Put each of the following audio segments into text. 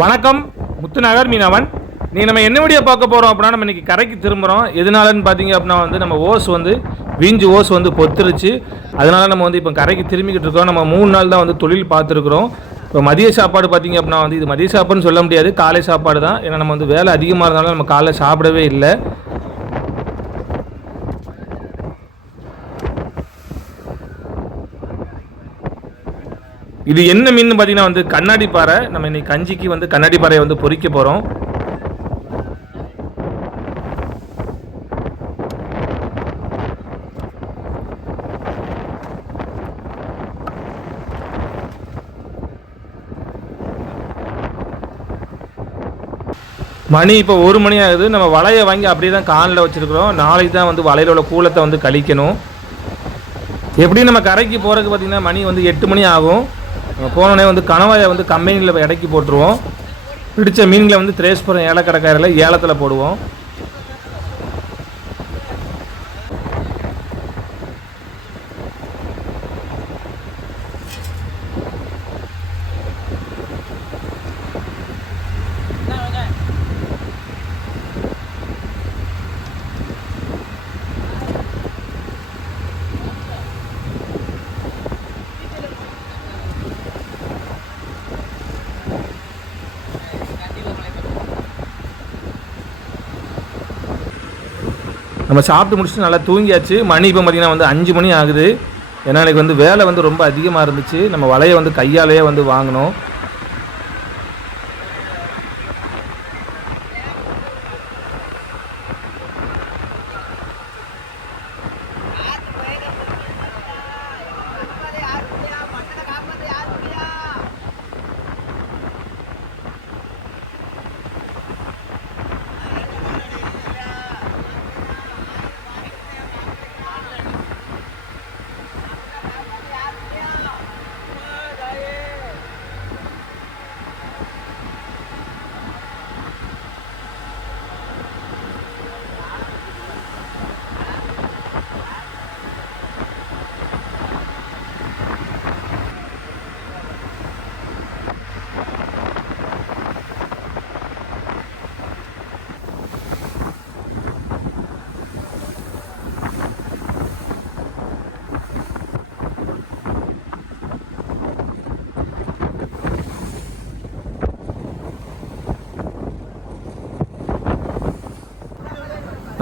வணக்கம் முத்துநகர் மீனவன். நீ நம்ம என்ன வீடியோ பார்க்க போகிறோம் அப்படின்னா நம்ம இன்றைக்கி கரைக்கு திரும்புகிறோம் எதனாலன்னு பார்த்தீங்க அப்படின்னா வந்து நம்ம ஓஸ் வந்து வீஞ்சு ஓஸ் வந்து பொத்துருச்சு. அதனால் நம்ம வந்து இப்போ கரைக்கு திரும்பிக்கிட்டு இருக்கோம். நம்ம மூணு நாள் தான் வந்து தொழில் பார்த்துருக்குறோம். இப்போ மதிய சாப்பாடு பார்த்தீங்க அப்படின்னா வந்து இது மதிய சாப்பாடுன்னு சொல்ல முடியாது. காலை சாப்பாடு தான். ஏன்னா நம்ம வந்து வேலை அதிகமாக இருந்தாலும் நம்ம காலைல சாப்பிடவே இல்லை. இது என்ன மீன் பார்த்தீங்கன்னா வந்து கண்ணாடி பாறை. நம்ம இன்னைக்கு கஞ்சிக்கு வந்து கண்ணாடி பாறையை வந்து பொறிக்க போகிறோம் மணி இப்போ ஒரு மணி ஆகுது. நம்ம வலையை வாங்கி அப்படியே தான் காலில் வச்சுருக்குறோம். நாளைக்கு தான் வந்து வலையில் உள்ள கூலத்தை வந்து கழிக்கணும். எப்படி நம்ம கரைக்கு போகிறதுக்கு பார்த்தீங்கன்னா மணி வந்து எட்டு மணி ஆகும். போனோடனே வந்து கணவாயை வந்து கம்பெனியில் இடக்கி போட்டுருவோம். பிடிச்ச மீன்களை வந்து திரேஸ்புரம் ஏலக்கடைக்காரில் ஏலத்தில் போடுவோம். நம்ம சாப்பிட்டு முடிச்சுட்டு நல்லா தூங்கியாச்சு. மணி இப்போ பார்த்திங்கன்னா வந்து அஞ்சு மணி ஆகுது. ஏன்னா எனக்கு வந்து வேலை வந்து ரொம்ப அதிகமாக இருந்துச்சு. நம்ம வலையை வந்து கையாலேயே வந்து வாங்கினோம்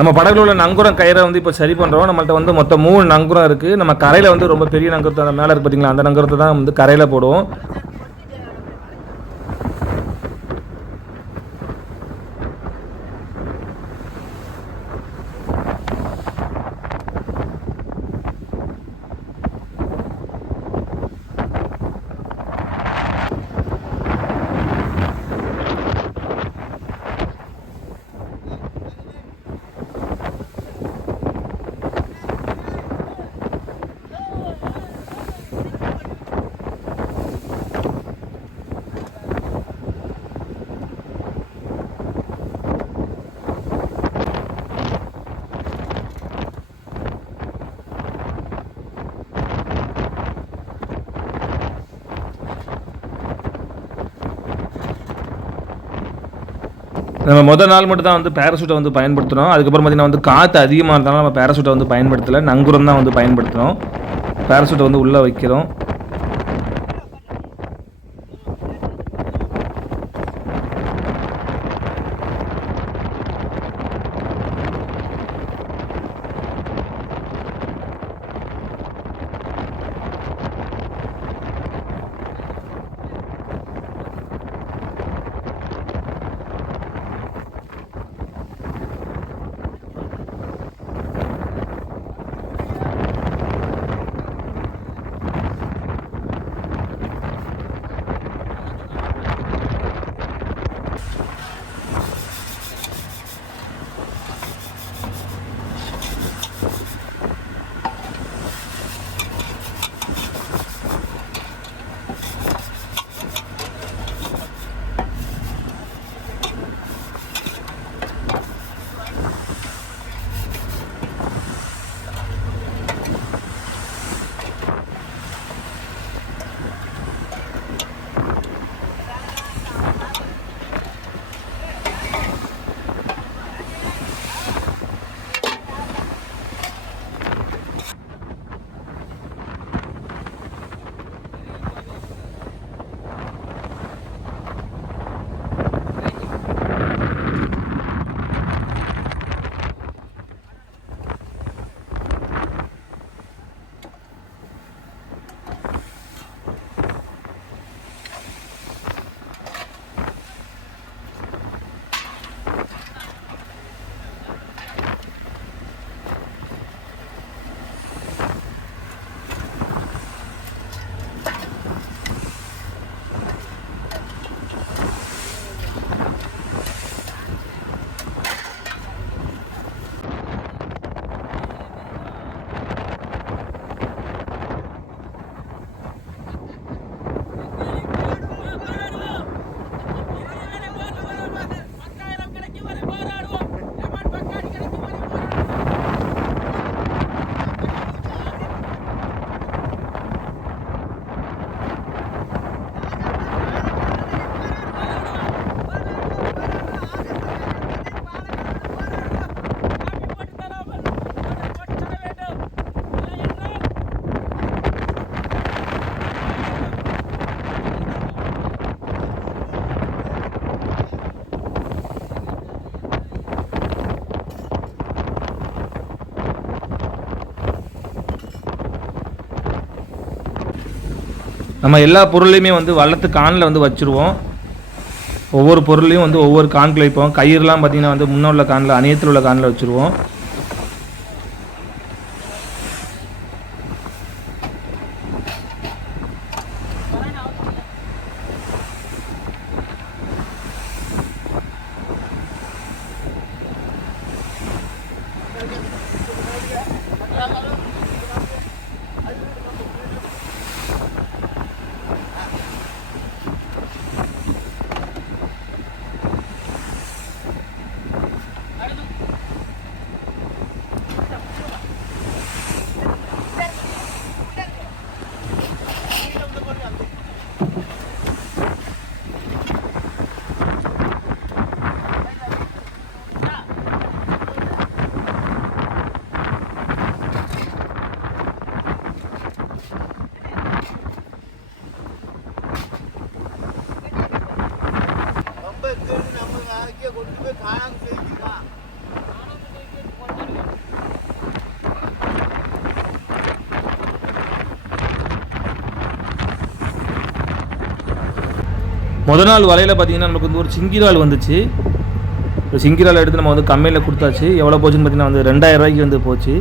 நம்ம படகுல உள்ள நங்குரம் கயிறை வந்து இப்போ சரி பண்ணுறோம் நம்மள்ட்ட வந்து மொத்தம் மூணு நங்குரம் இருக்குது நம்ம கரையில் வந்து ரொம்ப பெரிய நங்குரத்தை அந்த மேலே இருக்குது பார்த்தீங்களா அந்த நங்குரத்தை தான் வந்து கரையில் போடுவோம். நம்ம முதல் நாள் மட்டும் தான் வந்து பேராசூட்டை வந்து பயன்படுத்துகிறோம் அதுக்கப்புறம் பார்த்தீங்கன்னா வந்து காற்று அதிகமாக இருந்தாலும் நம்ம பேராசூட்டை வந்து பயன்படுத்தலை. நங்குரம் தான் வந்து பயன்படுத்துகிறோம் பேராசூட்டை வந்து உள்ளே வைக்கிறோம். நம்ம எல்லா பொருளையுமே வந்து வள்ளத்து கானில் வந்து வச்சுருவோம். ஒவ்வொரு பொருளையும் வந்து ஒவ்வொரு கான்கில் வைப்போம். கயிறுலாம் பார்த்திங்கன்னா வந்து முன்னே உள்ள கானில் அணியத்தில் உள்ள கானில் வச்சுருவோம் ரொம்ப இங்கிருந்து நம்ம வேலைக்கே கொண்டு போய் காணாம செய்திக்கலாம் முத நாள் வலையில் பார்த்தீங்கன்னா நமக்கு வந்து ஒரு சிங்கிரால் வந்துச்சு. இப்போ சிங்கிரால் எடுத்து நம்ம வந்து கம்மியில் கொடுத்தாச்சு. எவ்வளோ போச்சுன்னு பார்த்தீங்கன்னா வந்து ரெண்டாயிரம் ரூபாய்க்கு வந்து போச்சு.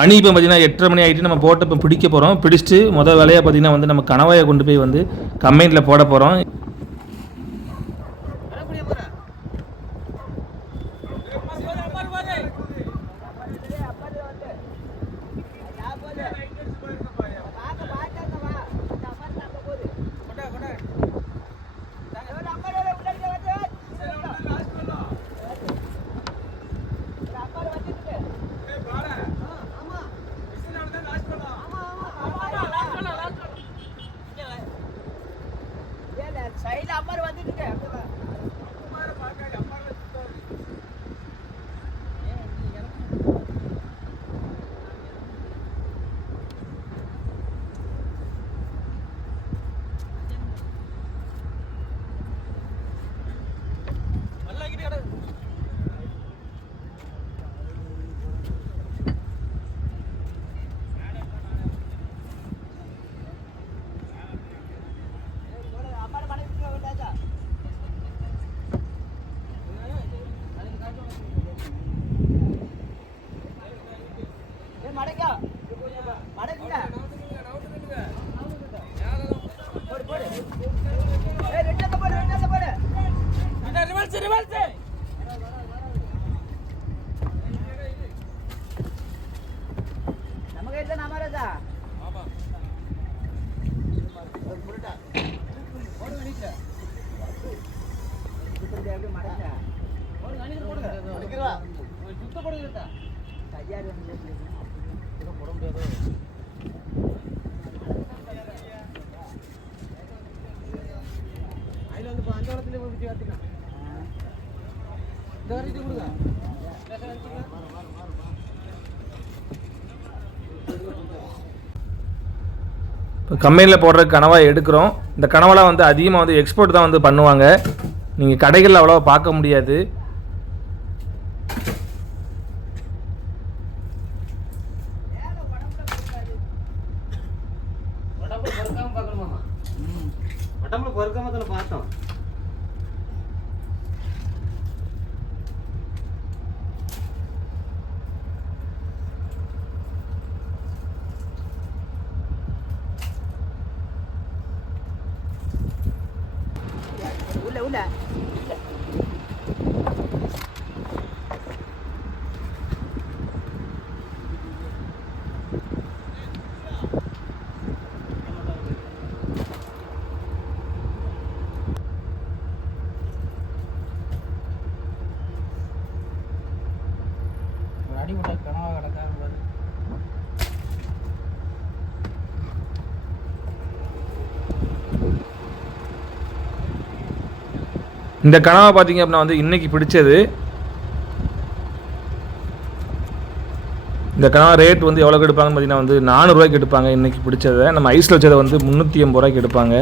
மணி இப்போ பார்த்தீங்கன்னா எட்டரை மணி ஆகிட்டு நம்ம போட்டு இப்போ பிடிக்க போகிறோம் பிடிச்சிட்டு முதல் வேலையாக பார்த்தீங்கன்னா வந்து நம்ம கணவாயை கொண்டு போய் வந்து கம்பெனியில் போட போகிறோம் காத்துக்கலாம் இந்த வரைக்கும் கொடுங்க இப்போ கம்பெனியில் போடுற கனவாக எடுக்கிறோம். இந்த கனவெல்லாம் வந்து அதிகமாக வந்து எக்ஸ்போர்ட் தான் வந்து பண்ணுவாங்க. நீங்கள் கடைகளில் அவ்வளோவா பார்க்க முடியாது. இந்த கனவை பார்த்தீங்க அப்படின்னா வந்து இன்னைக்கு பிடிச்சது. இந்த கனவா ரேட் வந்து எவ்வளோக்கு எடுப்பாங்கன்னு பார்த்தீங்கன்னா வந்து நானூறுரூவாய்க்கு எடுப்பாங்க. இன்னைக்கு பிடிச்சதை. நம்ம ஐஸில் வச்சதை வந்து முந்நூற்றி எண்பது ரூபாய்க்கு எடுப்பாங்க.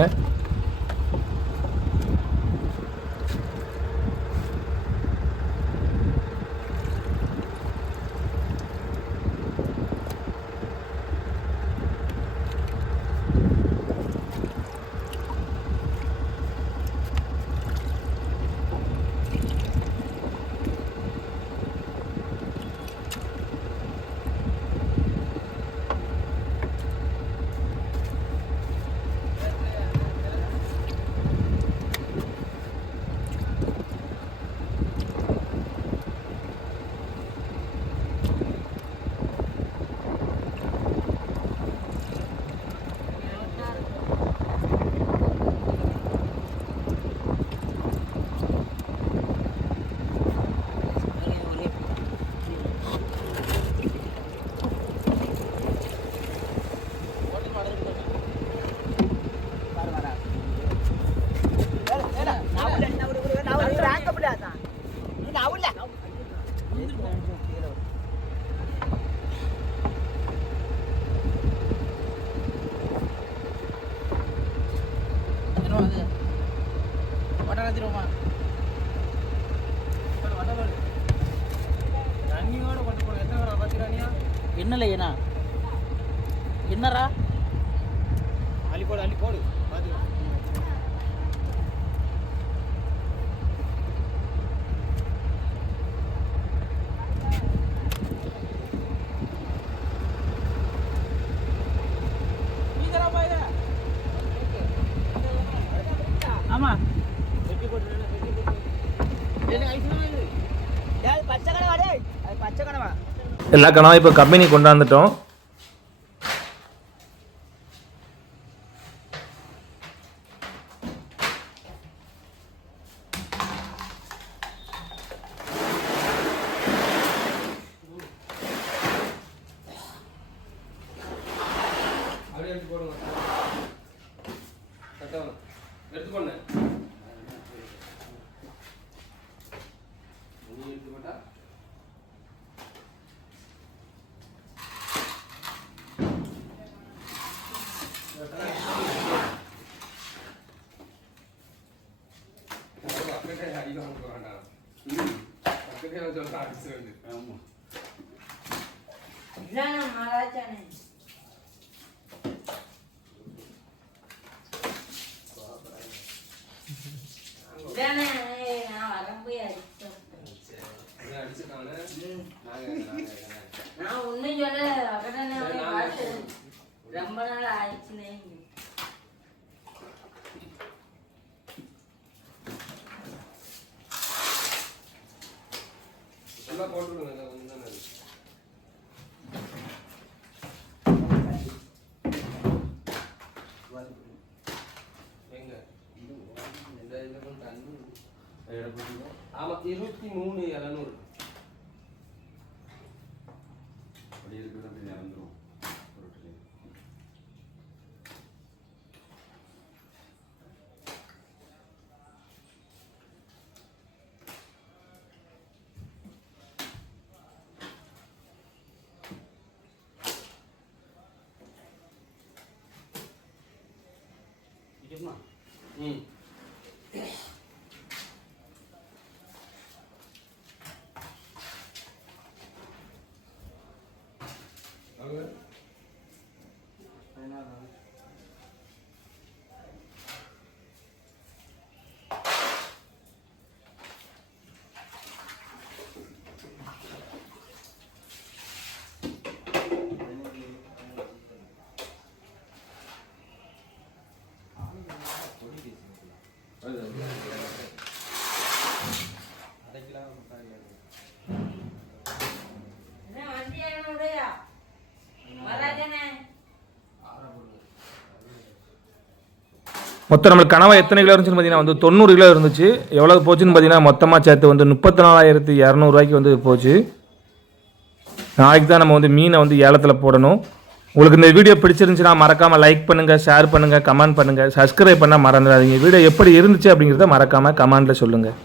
எல்லா கனவும் இப்போ கம்பெனி கொண்டாந்துட்டோம். அப்படியே எடுத்து போடுங்க. எடுத்து பண்ணு நீ எடுத்து போட்டா ஆமா இதானே மகாராஜானே இதானே நான் அடிச்சேன் நான் ஒன்றும் சொல்ல அக்கடனே அவனை பார்த்து ரொம்ப நாள் ஆயிடுச்சுனே ஆமாம் இருபத்தி மூணு எழுநூறு அப்படி இருக்கிறது まうん。மொத்தம் நம்மளுக்கு கனவா எத்தனை கிலோ இருந்துச்சுன்னு பார்த்தீங்கன்னா வந்து தொண்ணூறு கிலோ இருந்துச்சு. எவ்வளோ போச்சுன்னு பார்த்தீங்கன்னா மொத்தமாக சேர்த்து வந்து முப்பத்தி நாலாயிரத்தி இரநூறுவாய்க்கு வந்து போச்சு. நாளைக்கு தான் நம்ம வந்து மீனை வந்து ஏலத்தில் போடணும். உங்களுக்கு இந்த வீடியோ பிடிச்சிருந்துச்சுன்னா மறக்காமல் லைக் பண்ணுங்கள் ஷேர் பண்ணுங்கள் கமெண்ட் பண்ணுங்கள் சப்ஸ்கிரைப் பண்ணால் மறந்துடாதீங்க. வீடியோ எப்படி இருந்துச்சு அப்படிங்கிறத மறக்காமல் கமெண்ட்டில் சொல்லுங்கள்